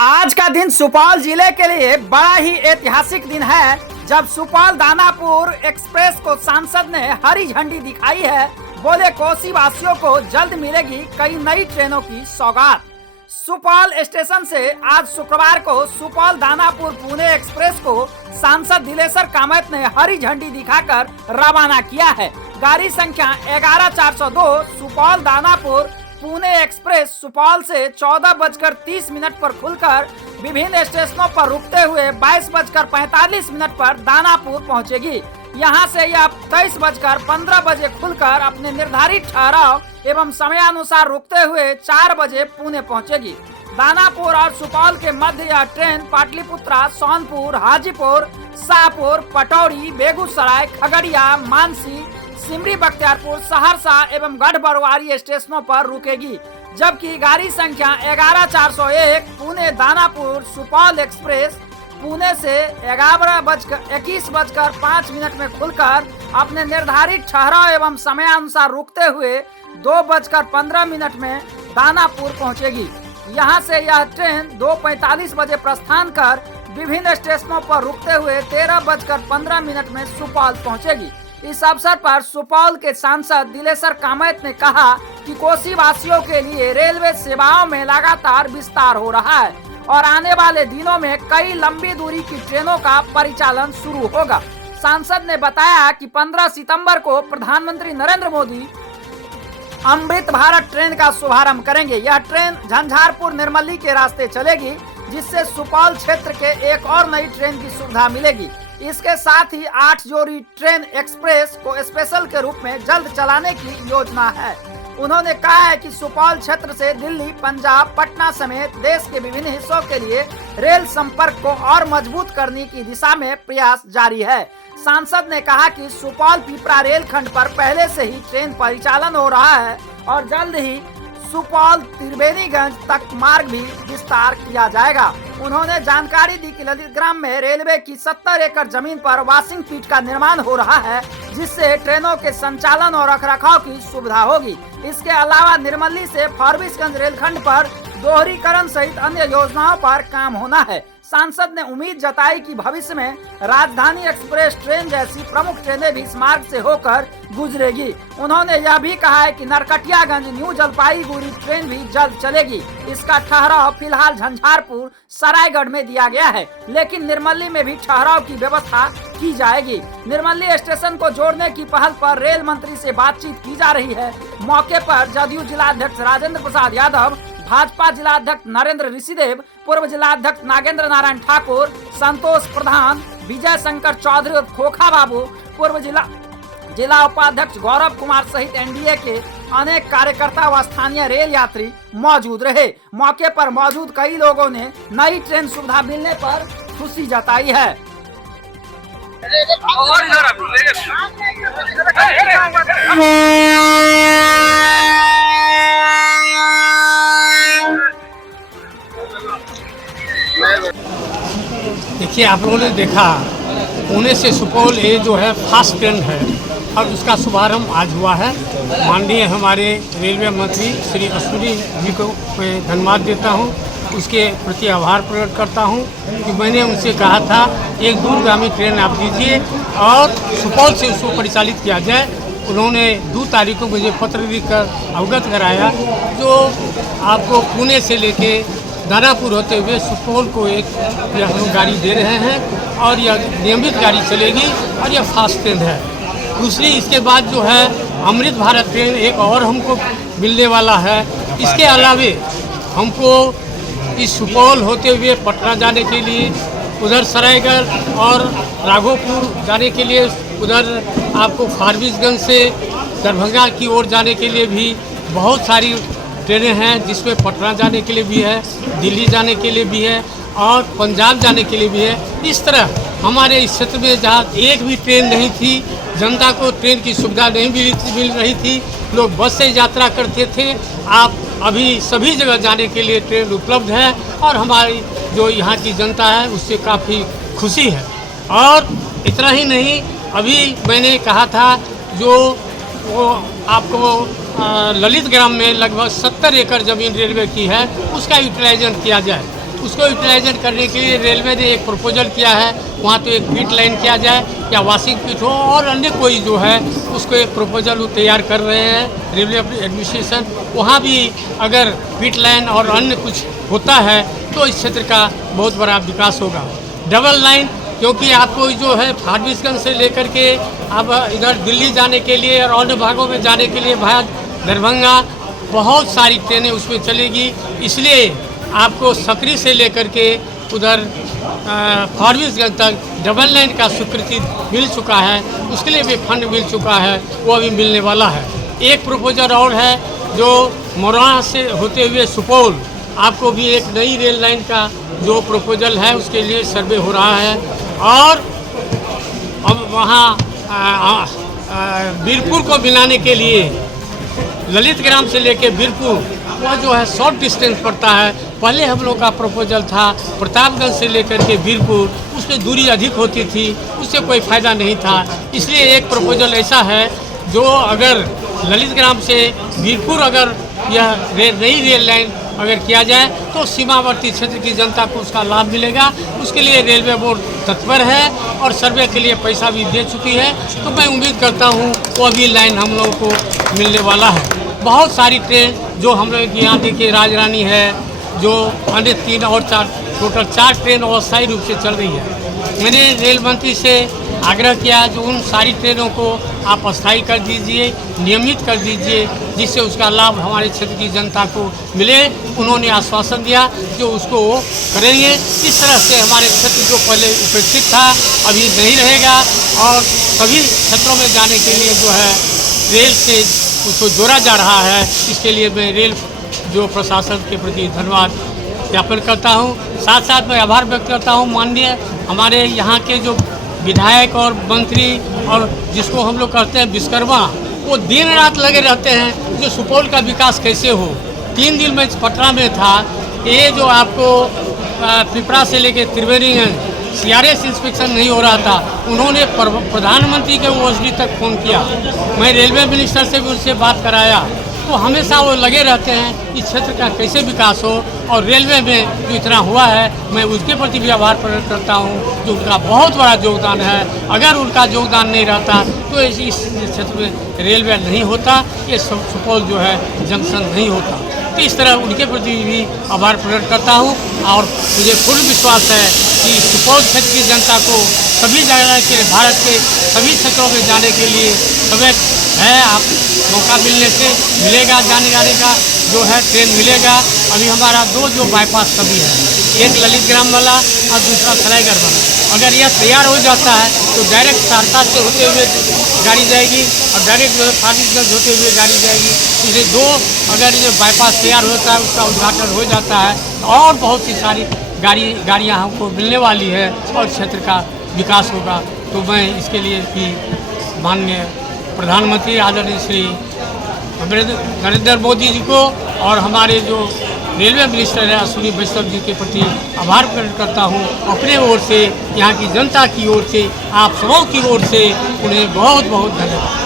आज का दिन सुपौल जिले के लिए बड़ा ही ऐतिहासिक दिन है, जब सुपौल दानापुर एक्सप्रेस को सांसद ने हरी झंडी दिखाई है। बोले कोसी वासियों को जल्द मिलेगी कई नई ट्रेनों की सौगात। सुपौल स्टेशन से आज शुक्रवार को सुपौल दानापुर पुणे एक्सप्रेस को सांसद दिलेश्वर कामत ने हरी झंडी दिखाकर रवाना किया है। गाड़ी संख्या 11402 सुपौल दानापुर पुणे एक्सप्रेस सुपौल से 14:30 पर खुलकर विभिन्न स्टेशनों पर रुकते हुए 22:45 पर दानापुर पहुंचेगी। यहां से यह 23:15 बजे खुलकर अपने निर्धारित ठहराव एवं समयानुसार रुकते हुए 4 बजे पुणे पहुंचेगी। दानापुर और सुपौल के मध्य यह ट्रेन पाटलिपुत्रा, सोनपुर, हाजीपुर, शाहपुर, पटौड़ी, बेगूसराय, खगड़िया, मानसी, सिमरी, बख्तियारपुर, सहरसा एवं गढ़बरुआरी स्टेशनों पर रुकेगी। जबकि गाड़ी संख्या 11401 पुणे दानापुर सुपौल एक्सप्रेस पुणे से 21:05 में खुलकर अपने निर्धारित ठहराव एवं समयानुसार रुकते हुए 2:15 में दानापुर पहुंचेगी। यहां से यह ट्रेन 2:45 बजे प्रस्थान कर विभिन्न स्टेशनों पर रुकते हुए 13:15 में सुपौल पहुंचेगी। इस अवसर पर सुपौल के सांसद दिलेश्वर कामत ने कहा कि कोसी वासियों के लिए रेलवे सेवाओं में लगातार विस्तार हो रहा है और आने वाले दिनों में कई लंबी दूरी की ट्रेनों का परिचालन शुरू होगा। सांसद ने बताया कि 15 सितंबर को प्रधानमंत्री नरेंद्र मोदी अमृत भारत ट्रेन का शुभारंभ करेंगे। यह ट्रेन झंझारपुर निर्मली के रास्ते चलेगी, जिससे सुपौल क्षेत्र के एक और नई ट्रेन की सुविधा मिलेगी। इसके साथ ही 8 जोड़ी ट्रेन एक्सप्रेस को स्पेशल के रूप में जल्द चलाने की योजना है। उन्होंने कहा है कि सुपौल क्षेत्र से दिल्ली, पंजाब, पटना समेत देश के विभिन्न हिस्सों के लिए रेल संपर्क को और मजबूत करने की दिशा में प्रयास जारी है। सांसद ने कहा कि सुपौल पिपरा रेलखंड पर पहले से ही ट्रेन परिचालन हो रहा है और जल्द ही सुपौल त्रिवेणीगंज तक मार्ग भी विस्तार किया जाएगा। उन्होंने जानकारी दी कि ललितग्राम में रेलवे की 70 एकड़ जमीन पर वॉशिंग पिट का निर्माण हो रहा है, जिससे ट्रेनों के संचालन और रखरखाव की सुविधा होगी। इसके अलावा निर्मली से फारबिसगंज रेलखंड पर दोहरीकरण सहित अन्य योजनाओं पर काम होना है। सांसद ने उम्मीद जताई कि भविष्य में राजधानी एक्सप्रेस ट्रेन जैसी प्रमुख ट्रेनें भी इस मार्ग से होकर गुजरेगी। उन्होंने यह भी कहा है कि नरकटियागंज न्यू जलपाईगुड़ी ट्रेन भी जल्द चलेगी। इसका ठहराव फिलहाल झंझारपुर सरायगढ़ में दिया गया है, लेकिन निर्मली में भी ठहराव की व्यवस्था की जाएगी। निर्मली स्टेशन को जोड़ने की पहल पर रेल मंत्री से बातचीत की जा रही है। मौके पर जदयू जिलाध्यक्ष राजेंद्र प्रसाद यादव, भाजपा जिलाध्यक्ष नरेंद्र ऋषिदेव, पूर्व जिलाध्यक्ष नागेंद्र नारायण ठाकुर, संतोष प्रधान, विजय शंकर चौधरी और खोखा बाबू, पूर्व जिला उपाध्यक्ष गौरव कुमार सहित एनडीए के अनेक कार्यकर्ता व स्थानीय रेल यात्री मौजूद रहे। मौके पर मौजूद कई लोगों ने नई ट्रेन सुविधा मिलने पर खुशी जताई है। देखिए, आप लोगों ने देखा पुणे से सुपौल ये जो है फास्ट ट्रेन है और उसका शुभारंभ आज हुआ है। माननीय हमारे रेलवे मंत्री श्री अश्विनी जी को मैं धन्यवाद देता हूं, उसके प्रति आभार प्रकट करता हूं कि मैंने उनसे कहा था एक दूरगामी ट्रेन आप दीजिए और सुपौल से उसको परिचालित किया जाए। उन्होंने 2 तारीख को मुझे पत्र लिखकर अवगत कराया, जो आपको पुणे से लेके दानापुर होते हुए सुपौल को एक हम गाड़ी दे रहे हैं और यह नियमित गाड़ी चलेगी और यह फास्ट ट्रेन है। दूसरी, इसके बाद जो है अमृत भारत ट्रेन एक और हमको मिलने वाला है। इसके अलावे हमको इस सुपौल होते हुए पटना जाने के लिए, उधर सरायगढ़ और राघोपुर जाने के लिए, उधर आपको फारबिसगंज से दरभंगा की ओर जाने के लिए भी बहुत सारी ट्रेनें हैं, जिसमें पटना जाने के लिए भी है, दिल्ली जाने के लिए भी है और पंजाब जाने के लिए भी है। इस तरह हमारे इस क्षेत्र में जहाँ एक भी ट्रेन नहीं थी, जनता को ट्रेन की सुविधा नहीं मिल रही थी, लोग बस से यात्रा करते थे, आप अभी सभी जगह जाने के लिए ट्रेन उपलब्ध है और हमारी जो यहाँ की जनता है उससे काफ़ी खुशी है। और इतना ही नहीं, अभी मैंने कहा था जो वो आपको ललितग्राम में लगभग 70 एकड़ ज़मीन रेलवे की है, उसका यूटिलाइजेशन किया जाए। उसको यूटिलाइज करने के लिए रेलवे ने एक प्रपोजल किया है, वहाँ तो एक पीट लाइन किया जाए या वॉशिंग पीट हो और अन्य कोई जो है उसको एक प्रपोजल वो तैयार कर रहे हैं रेलवे एडमिनिस्ट्रेशन। वहाँ भी अगर पीट लाइन और अन्य कुछ होता है तो इस क्षेत्र का बहुत बड़ा विकास होगा। डबल लाइन, क्योंकि आपको जो है फारबिसगंज से लेकर के अब इधर दिल्ली जाने के लिए और अन्य भागों में जाने के लिए भाया दरभंगा बहुत सारी ट्रेनें उसमें चलेगी, इसलिए आपको सकरी से लेकर के उधर फारबिसगंज तक डबल लाइन का स्वीकृति मिल चुका है, उसके लिए भी फंड मिल चुका है, वो अभी मिलने वाला है। एक प्रपोजल और है जो मोरहा से होते हुए सुपौल, आपको भी एक नई रेल लाइन का जो प्रपोजल है उसके लिए सर्वे हो रहा है। और अब वहाँ बीरपुर को मिलाने के लिए ललित ग्राम से लेके बीरपुर वह जो है शॉर्ट डिस्टेंस पड़ता है। पहले हम लोग का प्रपोजल था प्रतापगंज से लेकर के बीरपुर, उसमें दूरी अधिक होती थी, उससे कोई फ़ायदा नहीं था। इसलिए एक प्रपोजल ऐसा है जो अगर ललित ग्राम से बीरपुर अगर यह नई रेल लाइन अगर किया जाए तो सीमावर्ती क्षेत्र की जनता को उसका लाभ मिलेगा। उसके लिए रेलवे बोर्ड तत्पर है और सर्वे के लिए पैसा भी दे चुकी है, तो मैं उम्मीद करता हूँ वो अभी लाइन हम लोगों को मिलने वाला है। बहुत सारी ट्रेन जो हम लोग यहाँ देखिए राजरानी है, जो अन्य 3 और 4 टोटल 4 ट्रेन अस्थायी रूप से चल रही है। मैंने रेल मंत्री से आग्रह किया जो उन सारी ट्रेनों को आप अस्थायी कर दीजिए, नियमित कर दीजिए, जिससे उसका लाभ हमारे क्षेत्र की जनता को मिले। उन्होंने आश्वासन दिया कि उसको वो करेंगे। इस तरह से हमारे क्षेत्र जो पहले उपेक्षित था अभी नहीं रहेगा और सभी क्षेत्रों में जाने के लिए जो है रेल से उसको जोड़ा जा रहा है। इसके लिए मैं रेल जो प्रशासन के प्रति धन्यवाद ज्ञापन करता हूँ। साथ साथ मैं आभार व्यक्त करता हूँ माननीय हमारे यहाँ के जो विधायक और मंत्री और जिसको हम लोग कहते हैं विश्वकर्मा, वो दिन रात लगे रहते हैं जो सुपौल का विकास कैसे हो। 3 दिन में पटना में था, ये जो आपको पिपरा से लेके त्रिवेणीगंज CRS इंस्पेक्शन नहीं हो रहा था, उन्होंने प्रधानमंत्री के OSD तक फ़ोन किया। मैं रेलवे मिनिस्टर से भी उनसे बात कराया, तो हमेशा वो लगे रहते हैं इस क्षेत्र का कैसे विकास हो। और रेलवे में जो इतना हुआ है मैं उसके प्रति भी आभार प्रकट करता हूँ, जो उनका बहुत बड़ा योगदान है। अगर उनका योगदान नहीं रहता तो इस क्षेत्र में रेलवे नहीं होता, ये सुपौल जो है जंक्शन नहीं होता। तो इस तरह उनके प्रति भी आभार प्रकट करता हूँ और मुझे पूर्ण विश्वास है कि सुपौल क्षेत्र की जनता को सभी जगह के भारत के सभी क्षेत्रों में जाने के लिए समय है। आप मौका मिलने से मिलेगा, जाने जाने का जो है ट्रेन मिलेगा। अभी हमारा 2 जो बाईपास सभी है, एक ललित ग्राम वाला और दूसरा सरायगढ़ वाला। अगर यह तैयार हो जाता है तो डायरेक्ट सहरसा से होते हुए गाड़ी जाएगी और डायरेक्ट जो है फारबिसगंज होते हुए गाड़ी जाएगी। इसलिए 2 अगर ये बाईपास तैयार होता है, उसका उद्घाटन हो जाता है और बहुत सी सारी गाड़ियाँ हमको मिलने वाली है और क्षेत्र का विकास होगा। तो मैं इसके लिए भी माननीय प्रधानमंत्री आदरणीय श्री नरेंद्र मोदी जी को और हमारे जो रेलवे मिनिस्टर है अश्विनी वैष्णव जी के प्रति आभार प्रकट करता हूँ। अपने ओर से, यहाँ की जनता की ओर से, आप सबों की ओर से उन्हें बहुत बहुत धन्यवाद।